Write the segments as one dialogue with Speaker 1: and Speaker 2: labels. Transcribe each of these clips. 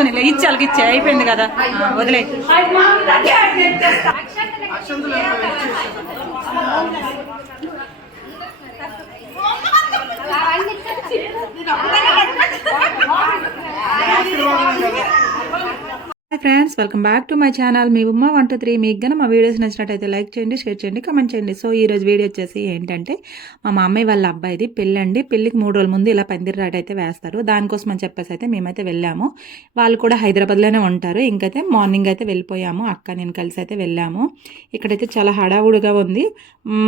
Speaker 1: తీసుకొని రాసుకొని ఇలా ఇచ్చే అయిపోయింది కదా. వదిలే. Hi friends welcome back to my channel మీ ఉమ్మ వన్ టూ త్రీ మీకు గన మా వీడియోస్ నచ్చినట్టయితే లైక్ చేయండి షేర్ చేయండి కమెంట్ చేయండి. సో ఈ రోజు వీడియో వచ్చేసి ఏంటంటే మా అమ్మాయి వాళ్ళ అబ్బాయిది పెళ్ళండి. పెళ్ళికి మూడు రోజుల ముందు ఇలా పందిరాట అయితే వేస్తారు. దానికోసం అని చెప్పేసి అయితే మేమైతే వెళ్ళాము. వాళ్ళు కూడా హైదరాబాద్లోనే ఉంటారు. ఇంకైతే మార్నింగ్ అయితే వెళ్ళిపోయాము. అక్క నేను కలిసి అయితే వెళ్ళాము. ఇక్కడైతే చాలా హడావుడిగా ఉంది.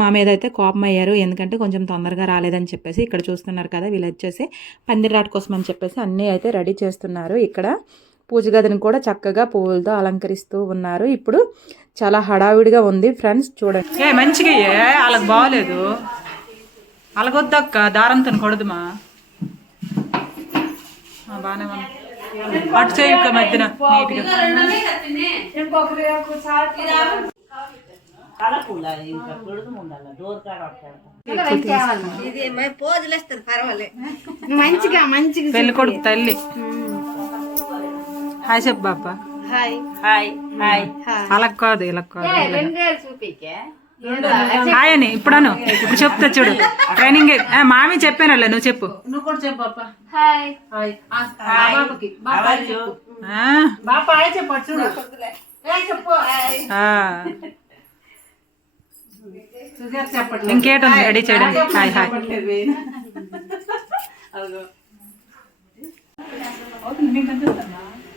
Speaker 1: మా మీద అయితే కోపం అయ్యారు. ఎందుకంటే కొంచెం తొందరగా రాలేదని చెప్పేసి ఇక్కడ చూస్తున్నారు కదా వీళ్ళు వచ్చేసి పందిరాట కోసం అని చెప్పేసి అన్నీ అయితే రెడీ చేస్తున్నారు. ఇక్కడ పూజ గదిని కూడా చక్కగా పువ్వులతో అలంకరిస్తూ ఉన్నారు. ఇప్పుడు చాలా హడావిడిగా ఉంది ఫ్రెండ్స్ చూడండి. ఏ మంచిగా వాళ్ళకి బాగలేదు అలగొద్దక్క దారంతో కొడదుమా? బాగానే ఉంది. అటు మధ్యన నీట్గా.
Speaker 2: ఇది మరి పోజులు ఇస్తుంది పర్వాలేదు మంచిగా మంచిగా
Speaker 1: పెళ్ళి కొడుకు తల్లి. హాయ్ చెప్పు బాబా
Speaker 2: హాయ్
Speaker 1: హాయ్ హాయ్ అలా కాదు ఇలా కాదు. హాయ్ అని ఇప్పుడను ఇప్పుడు చెప్తా చూడు. ట్రైనింగ్ మామి చెప్పానല്ലേ నువ్వు చెప్పు.
Speaker 3: నువ్వు కూడా చెప్పు బాపా.
Speaker 2: హాయ్
Speaker 3: హాయ్ బాబాకి. బాబా చెప్పు.
Speaker 1: ఆ,
Speaker 3: బాపా హాయ్ చెప్పు చూడు. చెప్పు.
Speaker 1: ఇంకేటుంది? రెడీ చేయడం? హాయ్ హాయ్
Speaker 3: చెప్పట్లేదు.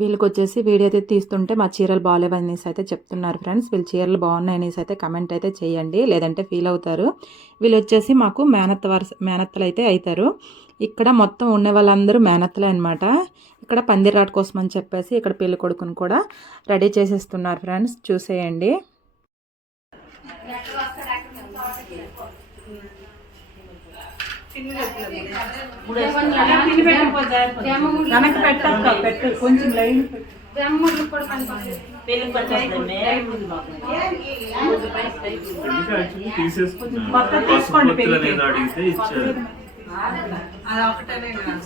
Speaker 1: వీళ్ళకి వచ్చేసి వీడియో అయితే తీస్తుంటే మా చీరలు బాగాలేవనేసి అయితే చెప్తున్నారు ఫ్రెండ్స్. వీళ్ళ చీరలు బాగున్నాయనేసి అయితే కమెంట్ అయితే చేయండి. లేదంటే ఫీల్ అవుతారు. వీళ్ళు వచ్చేసి మాకు మేనత్త వరుస మేనత్తలు అయితే అవుతారు ఇక్కడ మొత్తం ఉన్న వాళ్ళందరూ మేనత్తలే అనమాట ఇక్కడ పందిరాట కోసం అని చెప్పేసి ఇక్కడ పెళ్ళి కొడుకుని కూడా రెడీ చేసేస్తున్నారు ఫ్రెండ్స్. చూసేయండి. వెనక్కి పెట్టక్క పెట్టు కొంచెం లైన్ కొత్త తీసుకోండి
Speaker 4: ఇచ్చారు.
Speaker 3: అది ఒకటేనే కదా.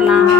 Speaker 1: সালাম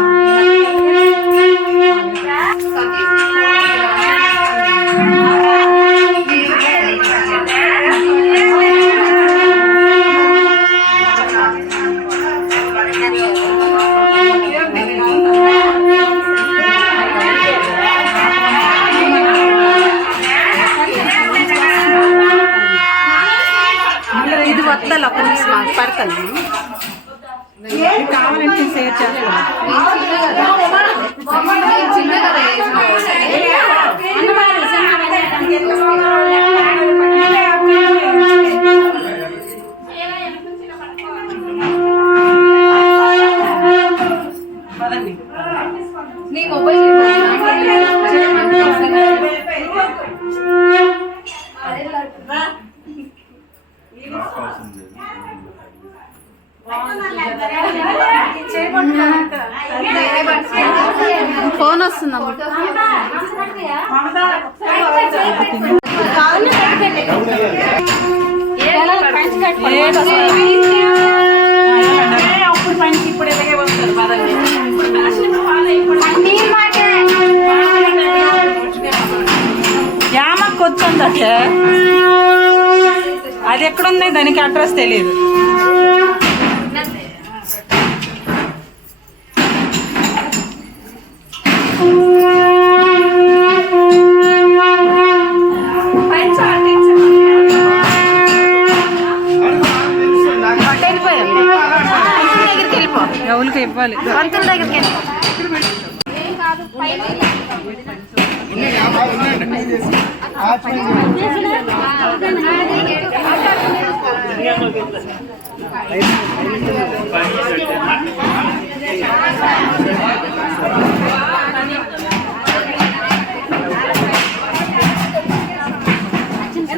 Speaker 1: యామకు వచ్చింది అట్లే అది ఎక్కడుంది? దానికి అడ్రస్ తెలియదు ఎవరికి ఇవ్వాలి?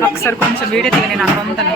Speaker 1: ఒకసారి కొంచెం వీడియో తీయని నాకు వంతను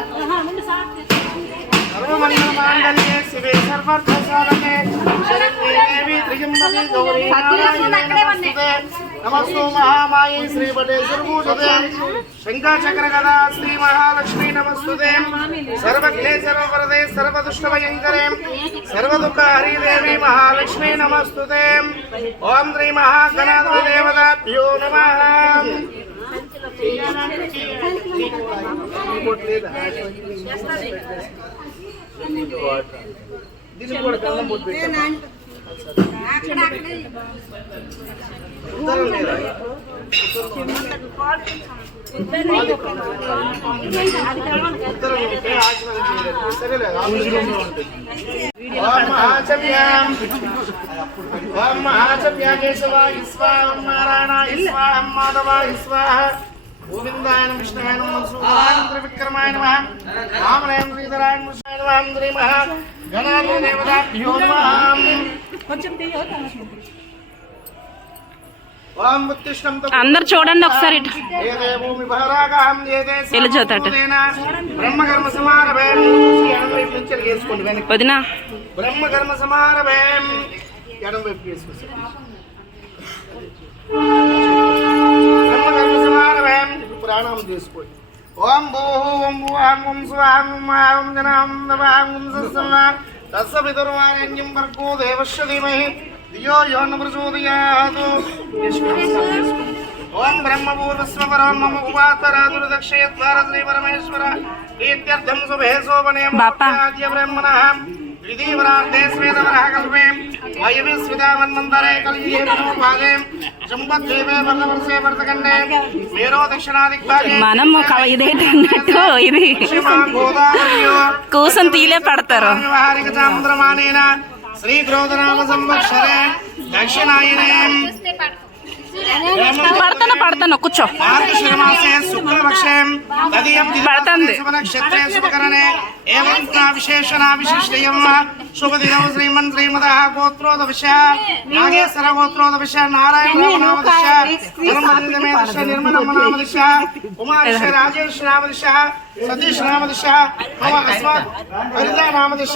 Speaker 4: శివే సర్వార్థసాధకే శరణ్యే దేవి త్రిజంబకే గౌరీ నారాయణే నమస్తుతే నమస్తు మహామాయే శ్రీపటే సర్వూషతే గదా శ్రీ మహాలక్ష్మీ నమస్తుదే సర్వజ్ఞే సర్వవరదే సర్వదుష్టభయంకరే సర్వదుఃఖ హరిదేవి మహాలక్ష్మీ నమస్తుదే ఓం శ్రీ మహాగణాధిపతి దేవతాభ్యో నమః దీనికి కూడా కళ్ళం బొట్టు పెట్టాను ఉత్తరం లేదా. ఉత్తరం ఉంటే ఆశీర్వదించలేదు. సరేలే, ఆఫీస్ గోవిందాయ నమః విష్ణువాయ నమః సూర్యాయ నమః శ్రీధరాయ శ్రీ మహా దేవతాభ్యో తు
Speaker 2: అందరు చూడండి ఒకసారి.
Speaker 4: బ్రహ్మకర్మ సమారభేం.
Speaker 2: వదినా.
Speaker 4: బ్రహ్మకర్మ సమారభేం. ఎడం వైపు వేసుకోండి బ్రహ్మకర్మ సమారభేం ఇప్పుడు ప్రాణాయం చేసుకోండి ఓం భూః ఓం భువాం ఓం స్వాహం ఓం మహాం జనాం నవాం ఓం సత్సన్నా తస్స పితుర్వారేణ్యం వర్గో దేవస్య ధీమహి ధియో యో న ప్రచోదయాత్ ఓం బ్రహ్మపూర్వస్వ పరం మమ ఉపాతరాదుర్దక్షయద్వార శ్రీ పరమేశ్వర ప్రీత్యర్థం శుభే శోభనే
Speaker 2: బాపా.
Speaker 4: బ్రహ్మణః ద్వితీయవరార్ధే శ్వేతవరः కల్పే వాయవే స్వితామన్మంతరే కలియే భాగే జంబద్వీపే వర్ధవర్షే వర్ధకండే మేరో దక్షిణాదిగ్భాగే
Speaker 2: మనం ఒక ఇదేంటి అన్నట్టు ఇది కూసం తీలే పడతారు.
Speaker 4: వ్యవహారిక చాంద్రమానేన శ్రీక్రోధనామ సంవత్సరే దక్షిణాయనే
Speaker 2: పడతాను పడతాను కూర్చో. పడుతుంది.
Speaker 4: శుభదినం శ్రీమన్ శ్రీమద గోత్రోదవిష నాగేశ్వర గోత్రోదవిష నారాయణ నామదిశ నిర్మలమేదశ నిర్మలమనామదిశ కుమారిష రాజేష్ నామదిశ సతీష్ నామదిశ మమ అస్మాత్. హరిత నామదిశ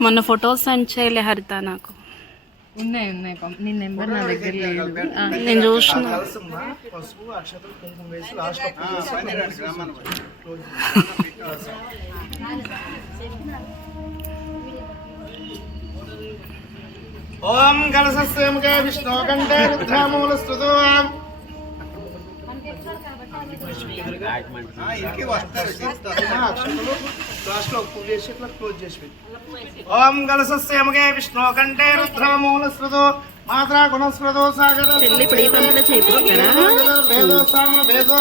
Speaker 2: మొన్న ఫొటోస్ సెండ్ చేయలే హరిత నాకు.
Speaker 3: ఉన్నాయి ఉన్నాయి నీ నెంబర్ నా దగ్గర లేదు.
Speaker 2: నేను చూసిన.
Speaker 4: ఓం కలసస్య ముఖే విష్ణు కంఠే రుద్రమూల స్తుతో ఓం కలసస్య విష్ణు కంఠే రుద్రమూల స్తుతో మాత్రా గుణస్మృతో సాగర వేదో వేదో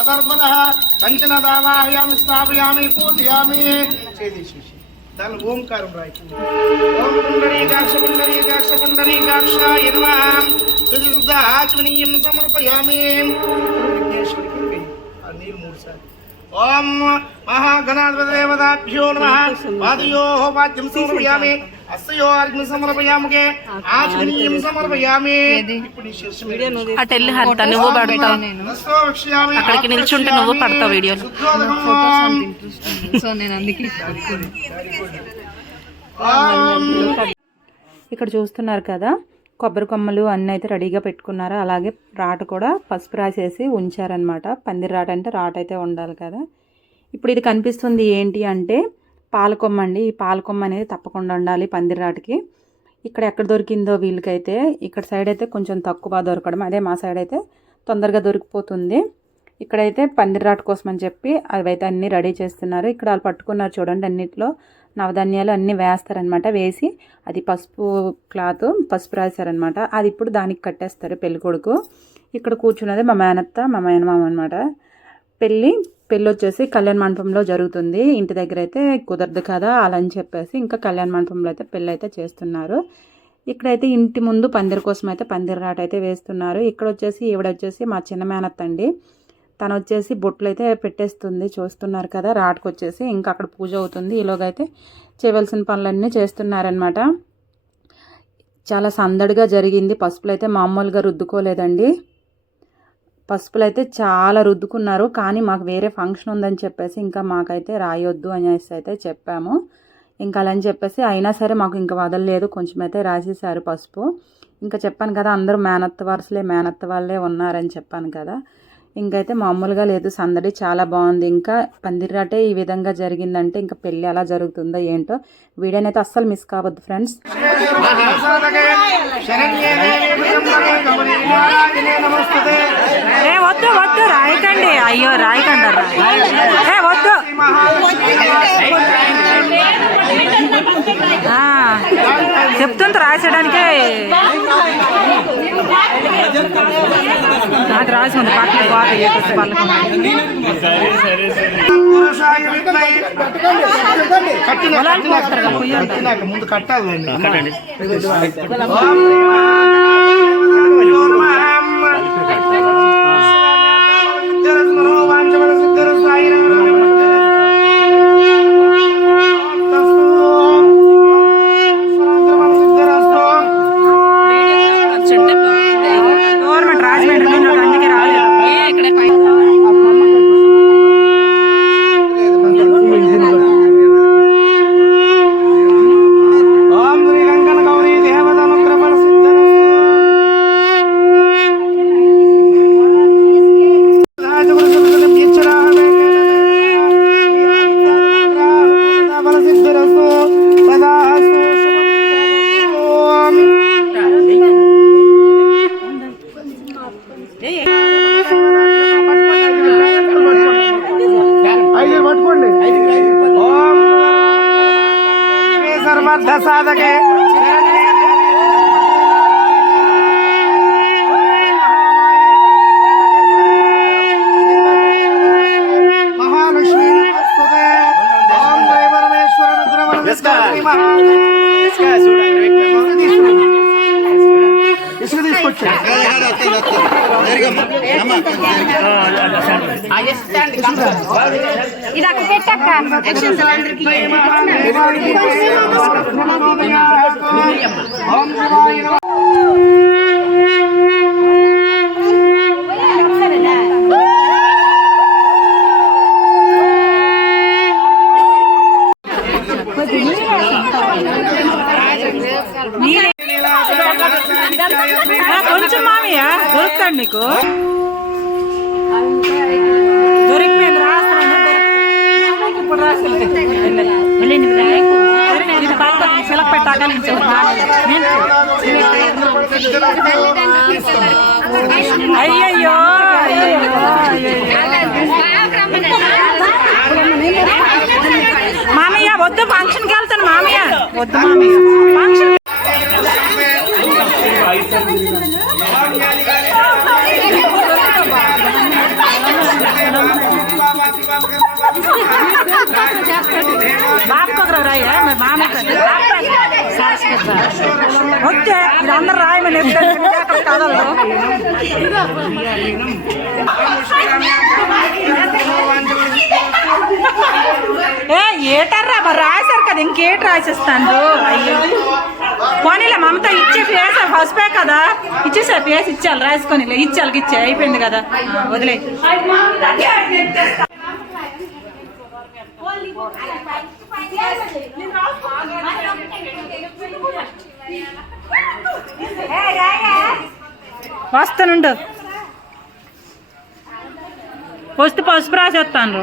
Speaker 4: అదర్మణ కంచన దావాహయామి స్థాపయామి పూజయామి చేసేసి దాని ఓంకారం రాయి ఓం పుండరీకాక్ష పుండరీకాక్ష పుండరీకాక్షాయ నమః శుద్ధ సమర్పయామి విఘ్నేశ్వరికి వెయ్యి. ఆ నీరు మూడు సార్లు ఓం మహాగణాధిపతి దేవతాభ్యో నమ. పాదయో వాద్యం సమర్పయామి. అగ్ని సమర్పయాముకే. సమర్పయామి.
Speaker 5: అటు వెళ్ళి హరిత నువ్వు పడతావు. అక్కడికి నిల్చుంటే నువ్వు పడతావు వీడియోలో.
Speaker 3: సో నేను అందుకే
Speaker 1: ఇక్కడ చూస్తున్నారు కదా? కొబ్బరి కొమ్మలు అన్నీ అయితే రెడీగా పెట్టుకున్నారు? అలాగే రాట కూడా పసుపు రాసేసి ఉంచారనమాట పందిరి రాట అంటే రాట అయితే ఉండాలి కదా. ఇప్పుడు ఇది కనిపిస్తుంది ఏంటి అంటే పాలకొమ్మ అండి. ఈ పాలకొమ్మ అనేది తప్పకుండా ఉండాలి పందిరి రాటకి. ఇక్కడ ఎక్కడ దొరికిందో వీళ్ళకైతే ఇక్కడ సైడ్ అయితే కొంచెం తక్కువ దొరకడం. అదే మా సైడ్ అయితే తొందరగా దొరికిపోతుంది. ఇక్కడైతే పందిరి రాట కోసం అని చెప్పి అవైతే అన్నీ రెడీ చేస్తున్నారు. ఇక్కడ వాళ్ళు పట్టుకున్నారు చూడండి అన్నిట్లో. నవధాన్యాలు అన్నీ వేస్తారనమాట వేసి అది పసుపు క్లాత్ పసుపు రాశారనమాట అది ఇప్పుడు దానికి కట్టేస్తారు పెళ్ళికొడుకు. ఇక్కడ కూర్చున్నది మా మేనత్త మా మేనమామ అనమాట పెళ్ళి పెళ్ళి వచ్చేసి కళ్యాణ మండపంలో జరుగుతుంది. ఇంటి దగ్గర అయితే కుదరదు కదా అలా అని చెప్పేసి ఇంకా కళ్యాణ మండపంలో అయితే పెళ్ళి అయితే చేస్తున్నారు. ఇక్కడైతే ఇంటి ముందు పందిరి కోసం అయితే పందిరి రాట అయితే వేస్తున్నారు. ఇక్కడ వచ్చేసి ఈవిడ వచ్చేసి మా చిన్న మేనత్త అండి తను వచ్చేసి బొట్లు అయితే పెట్టేస్తుంది. చూస్తున్నారు కదా రాటుకు వచ్చేసి ఇంకా అక్కడ పూజ అవుతుంది. ఈలోగైతే చేయవలసిన పనులన్నీ చేస్తున్నారనమాట చాలా సందడిగా జరిగింది. పసుపులు అయితే మామూలుగా రుద్దుకోలేదండి. పసుపులు అయితే చాలా రుద్దుకున్నారు. కానీ మాకు వేరే ఫంక్షన్ ఉందని చెప్పేసి ఇంకా మాకైతే రాయొద్దు అనేసి అయితే చెప్పాము. ఇంకా అలా అని చెప్పేసి అయినా సరే మాకు ఇంకా వదలలేదు. కొంచెం అయితే రాసేసారు పసుపు. ఇంకా చెప్పాను కదా అందరూ మేనత్త వారసులే మేనత్త వాళ్ళే ఉన్నారని చెప్పాను కదా. ఇంకైతే మామూలుగా లేదు. సందడి చాలా బాగుంది. ఇంకా పందిరాటే ఈ విధంగా జరిగిందంటే ఇంకా పెళ్ళి ఎలా జరుగుతుందో ఏంటో వీడియోనైతే అస్సలు మిస్ కావద్దు ఫ్రెండ్స్. వద్దు వద్దు రాయకండి. అయ్యో రాయకండి వద్దు. చెప్తుంది రాసేయడానికి. నాకు రాసి ఉంది పక్కన. పాట
Speaker 4: పురుషాయ విద్మహే ముందు కట్టాలి ఇసుక తీసుకొచ్చా
Speaker 2: ఇది అక్కడ
Speaker 4: ఓం శివాయ నమః.
Speaker 1: కొంచెం మామయ్య దొరుకుతాడు నీకు? దొరికిపోయింది రాస్తాను. పెట్టాక అయ్యయ్యో. మామయ్య వద్దు ఫంక్షన్కి వెళ్తాను మామయ్య. వద్దు మామయ్య. ఫంక్షన్ బాపకొకరు రాయ మామయ్య వచ్చే అందరు రాయమని ఎప్పుడు అక్కడ
Speaker 6: ఏ ఏటర్రా? మరి రాశారు కదా ఇంకేటి రాసిస్తాను అయ్యో. పోనీలే మమత ఇచ్చే ఫేస్ పసుపే కదా. ఇచ్చేసా ఫేస్ ఇచ్చాలి రాసుకొని ఇచ్చాలి ఇచ్చే అయిపోయింది కదా. వదిలే. వస్తానుండు. వస్తే పసుపు రాసేస్తాను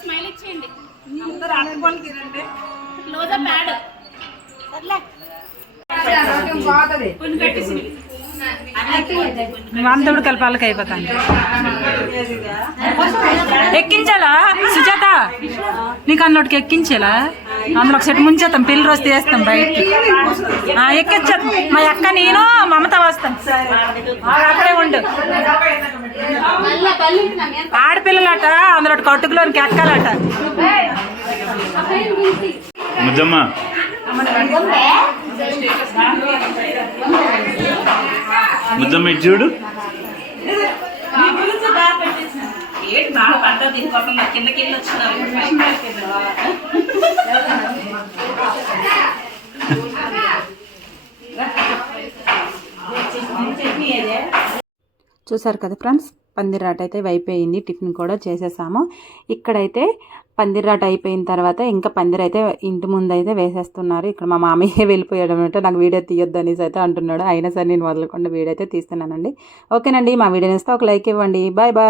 Speaker 3: స్మైల్ ఇచ్చేయండి. క్లోజ్ అప్ యాడ్
Speaker 6: వంతవుడు కలపాలకి అయిపోతాను. ఎక్కించాలా? సుజాత నీకు అన్నోటికి ఎక్కించాలా? అందులో ఒక సెట్ ముంచేస్తాం పెళ్ళి రోజు తీస్తాం బయటికి. ఎక్కించేస్తాం మా అక్క నేను మమత వస్తాం. అక్కడే ఉండు. ఆడపిల్లలట అందులో కట్టుకులోనికి ఎక్కాలట.
Speaker 2: ముద్దమ్మ ముద్దమ్మ చూడు.
Speaker 6: చూసారు కదా ఫ్రెండ్స్? పందిరాట అయితే అయిపోయింది. టిఫిన్ కూడా చేసేసాము. ఇక్కడైతే పందిరాట అయిపోయిన తర్వాత ఇంకా పందిరి అయితే ఇంటి ముందు అయితే వేసేస్తున్నారు. ఇక్కడ మా మామయ్య వెళ్ళిపోయాడు అనమాట నాకు వీడియో తీయొద్దు అనేసి అయితే అంటున్నాడు. అయినా సరే నేను వదలకుండా వీడియో అయితే తీస్తున్నానండి. ఓకేనండి మా వీడియో నేస్తే ఒక లైక్ ఇవ్వండి. Bye bye.